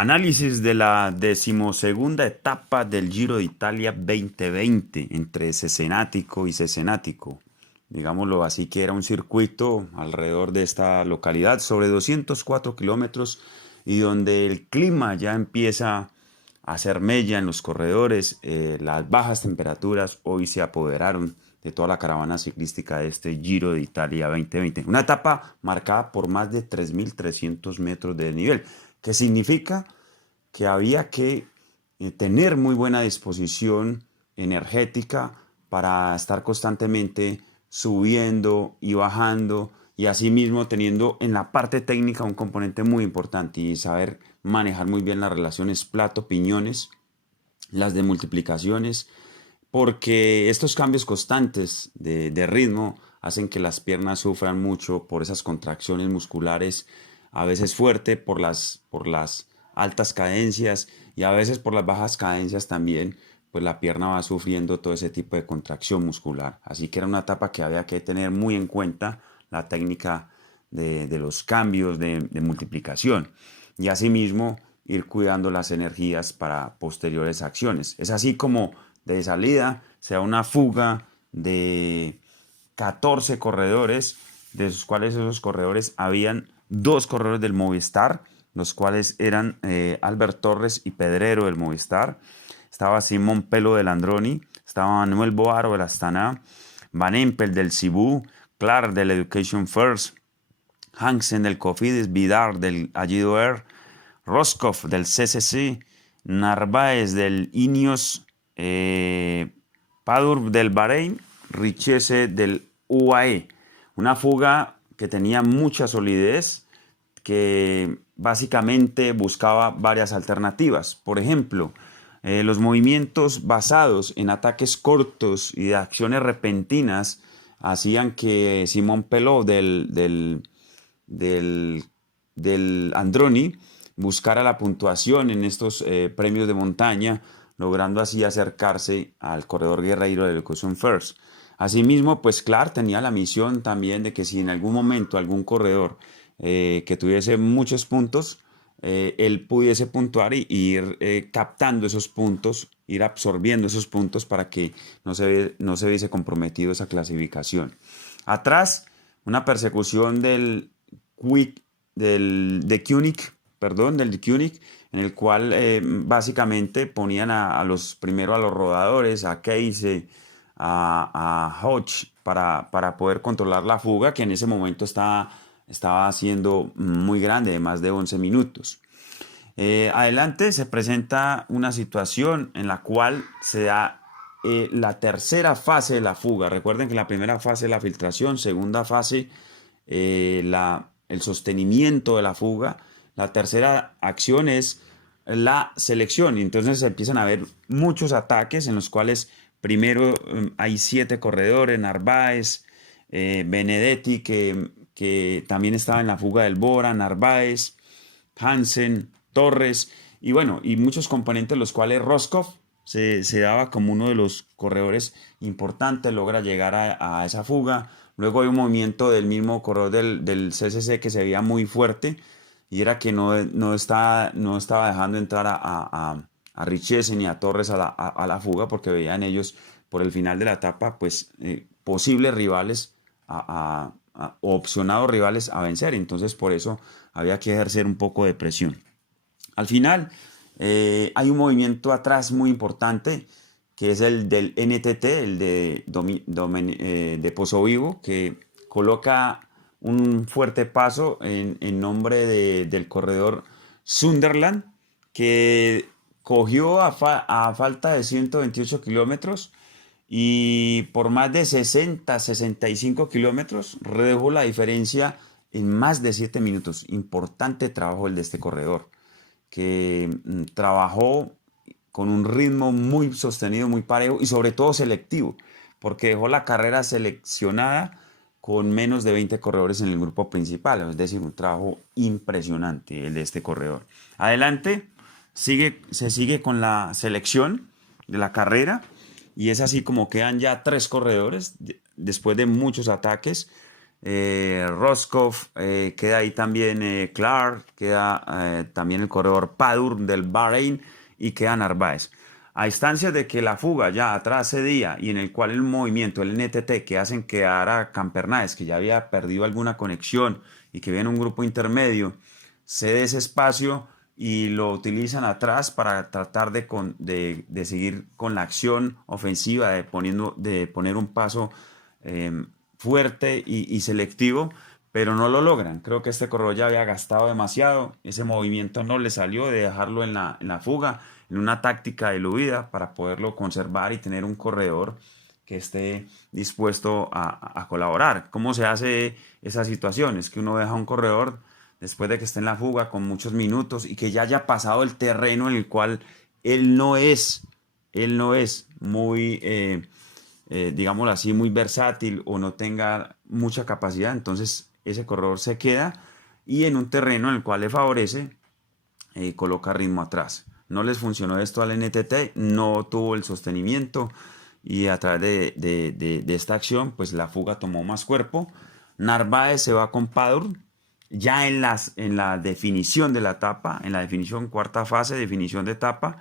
Análisis de la decimosegunda etapa del Giro de Italia 2020 entre Cesenático y Cesenático. Digámoslo así, que era un circuito alrededor de esta localidad sobre 204 kilómetros y donde el clima ya empieza a hacer mella en los corredores. Las bajas temperaturas hoy se apoderaron de toda la caravana ciclística de este Giro de Italia 2020. Una etapa marcada por más de 3.300 metros de desnivel, que significa que había que tener muy buena disposición energética para estar constantemente subiendo y bajando, y asimismo teniendo en la parte técnica un componente muy importante y saber manejar muy bien las relaciones plato-piñones, las de multiplicaciones, porque estos cambios constantes de ritmo hacen que las piernas sufran mucho por esas contracciones musculares, a veces fuerte por las altas cadencias y a veces por las bajas cadencias también, pues la pierna va sufriendo todo ese tipo de contracción muscular. Así que era una etapa que había que tener muy en cuenta la técnica de los cambios de multiplicación y asimismo ir cuidando las energías para posteriores acciones. Es así como de salida se da una fuga de 14 corredores, de los cuales esos corredores habían dos corredores del Movistar, los cuales eran Albert Torres y Pedrero del Movistar. Estaba Simón Pelo del Androni, estaba Manuel Boaro del Astana, Van Empel del Cibú, Clark del Education First, Hansen del Cofidis, Vidar del Allido Air, Roscoff del CCC, Narváez del Ineos, Padur del Bahrein, Richese del UAE. Una fuga que tenía mucha solidez, que básicamente buscaba varias alternativas. Por ejemplo, los movimientos basados en ataques cortos y de acciones repentinas hacían que Simón Pelot del, del Androni buscara la puntuación en estos premios de montaña, logrando así acercarse al corredor guerreiro del Education First. Asimismo, pues Clark tenía la misión también de que si en algún momento algún corredor que tuviese muchos puntos, él pudiese puntuar y ir captando esos puntos, ir absorbiendo esos puntos para que no se viese comprometido esa clasificación. Atrás, una persecución de Koenig, perdón, del Koenig, en el cual básicamente ponían primero a los rodadores, a Casey, a Hodge, para poder controlar la fuga, que en ese momento estaba siendo muy grande, de más de 11 minutos. Adelante se presenta una situación en la cual se da la tercera fase de la fuga. Recuerden que la primera fase es la filtración, segunda fase el sostenimiento de la fuga, la tercera acción es la selección. Y entonces empiezan a haber muchos ataques en los cuales primero hay 7 corredores, Narváez, Benedetti, que también estaba en la fuga del Bora, Narváez, Hansen, Torres, y bueno, y muchos componentes, los cuales Roscoff se daba como uno de los corredores importantes, logra llegar a esa fuga. Luego hay un movimiento del mismo corredor del CCC que se veía muy fuerte y era que no estaba dejando entrar a Richese ni a Torres a la fuga, porque veían ellos por el final de la etapa pues posibles rivales o opcionados rivales a vencer. Entonces por eso había que ejercer un poco de presión. Al final hay un movimiento atrás muy importante que es el del NTT, el de Pozo Vivo, que coloca un fuerte paso en nombre del corredor Sunderland, que cogió a falta de 128 kilómetros y por más de 65 kilómetros redujo la diferencia en más de 7 minutos. Importante trabajo el de este corredor, que trabajó con un ritmo muy sostenido, muy parejo y sobre todo selectivo, porque dejó la carrera seleccionada con menos de 20 corredores en el grupo principal, es decir, un trabajo impresionante el de este corredor. Adelante, se sigue con la selección de la carrera y es así como quedan ya 3 corredores después de muchos ataques. Roscoff, queda ahí también Clark, queda también el corredor Padur del Bahrein y queda Narváez. A instancias de que la fuga ya atrás cedía y en el cual el movimiento, el NTT, que hacen quedar a Campernáez, que ya había perdido alguna conexión y que viene un grupo intermedio, cede ese espacio y lo utilizan atrás para tratar de seguir con la acción ofensiva, de poner un paso fuerte y selectivo, pero no lo logran. Creo que este corredor ya había gastado demasiado, ese movimiento no le salió de dejarlo en la fuga, en una táctica de huida para poderlo conservar y tener un corredor que esté dispuesto a colaborar. ¿Cómo se hace esa situación? Es que uno deja un corredor después de que esté en la fuga con muchos minutos y que ya haya pasado el terreno en el cual él no es, él no es muy, digámoslo así, muy versátil o no tenga mucha capacidad, entonces ese corredor se queda y en un terreno en el cual le favorece, coloca ritmo atrás. No les funcionó esto al NTT, no tuvo el sostenimiento y a través de esta acción, pues la fuga tomó más cuerpo. Narváez se va con Padur, ya en la definición de la etapa, en la definición cuarta fase, definición de etapa,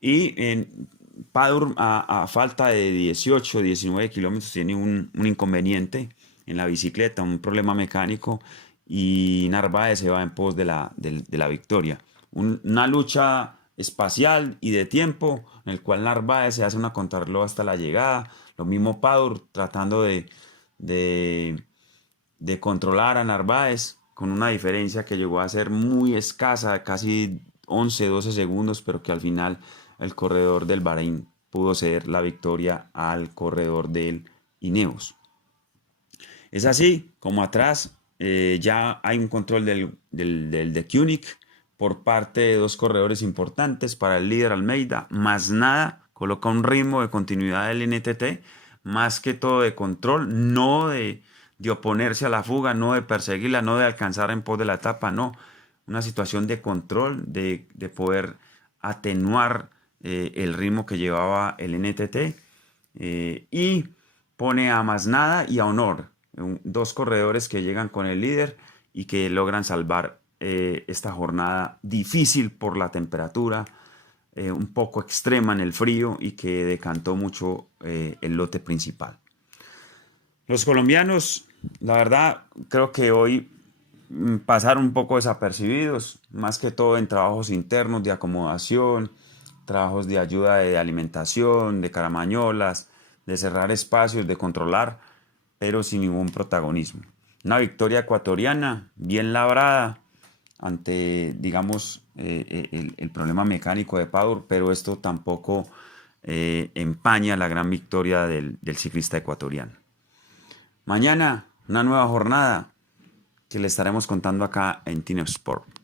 y en Padur a falta de 18, 19 kilómetros tiene un inconveniente en la bicicleta, un problema mecánico, y Narváez se va en pos de la victoria. Una lucha espacial y de tiempo en el cual Narváez se hace una contrarreloj hasta la llegada, lo mismo Padur tratando de, de controlar a Narváez con una diferencia que llegó a ser muy escasa, casi 11, 12 segundos, pero que al final el corredor del Bahrein pudo ceder la victoria al corredor del Ineos. Es así como atrás ya hay un control del de Koenig por parte de dos corredores importantes para el líder Almeida, más nada, coloca un ritmo de continuidad del NTT, más que todo de control, no de oponerse a la fuga, no de perseguirla, no de alcanzar en pos de la etapa, no, una situación de control, de poder atenuar el ritmo que llevaba el NTT y pone a Masnada y a Honor, dos corredores que llegan con el líder y que logran salvar esta jornada difícil por la temperatura, un poco extrema en el frío y que decantó mucho el lote principal. Los colombianos, la verdad, creo que hoy pasaron un poco desapercibidos, más que todo en trabajos internos de acomodación, trabajos de ayuda de alimentación, de caramañolas, de cerrar espacios, de controlar, pero sin ningún protagonismo. Una victoria ecuatoriana bien labrada ante, digamos, el problema mecánico de Padur, pero esto tampoco empaña la gran victoria del ciclista ecuatoriano. Mañana, una nueva jornada que le estaremos contando acá en TIN Sport.